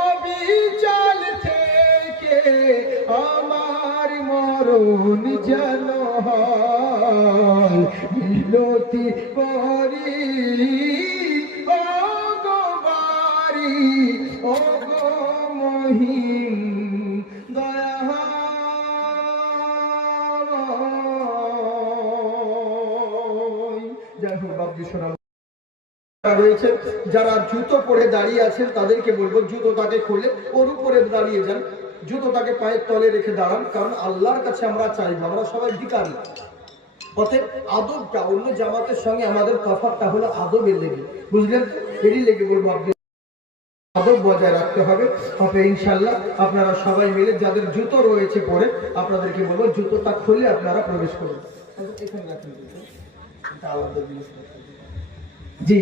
অবিচল থেকে আমার মরণ যেন হয় মিনতি করি ও গো বারি ও গো মহিম দয়া যাই হোক বাবজি শোনা রয়েছে। যারা জুতো পরে দাঁড়িয়ে আছেন তাদেরকে বলবো জুতোটাকে খুলে ওর উপরে দাঁড়িয়ে যান, জুতোটাকে পায়ের তলে রেখে দাঁড়ান, কারণ আল্লাহর কাছে আমরা চাইবো, আমরা সবাই ভিখারি। অতএব আদবটা অন্য জামাতের সঙ্গে আমাদের তফাৎটা হলো আদবের লেগে, বুঝলেন? এরই লেগে বলবো আপনি আদব বজায় রাখতে হবে। তবে ইনশাল্লাহ আপনারা সবাই মিলে যাদের জুতো রয়েছে পরে আপনাদেরকে বলবো জুতোটা খুলে আপনারা প্রবেশ করুন। এখানে রাখেন, জি।